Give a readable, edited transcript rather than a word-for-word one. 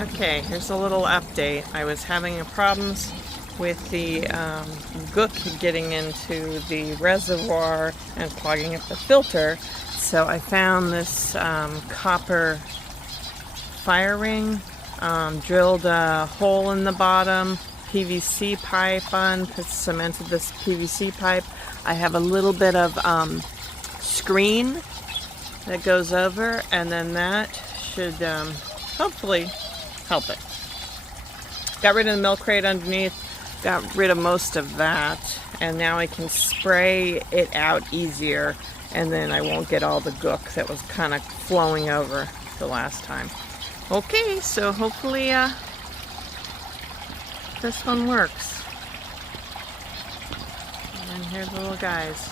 Okay, here's a little update. I was having problems with the gook getting into the reservoir and clogging up the filter. So I found this copper fire ring, drilled a hole in the bottom, PVC pipe on, cemented this PVC pipe. I have a little bit of screen that goes over, and then that should hopefully help it. Got rid of the milk crate underneath, got rid of most of that, and now I can spray it out easier, and then I won't get all the gook that was kind of flowing over the last time. Okay, so hopefully this one works. And here's the little guys.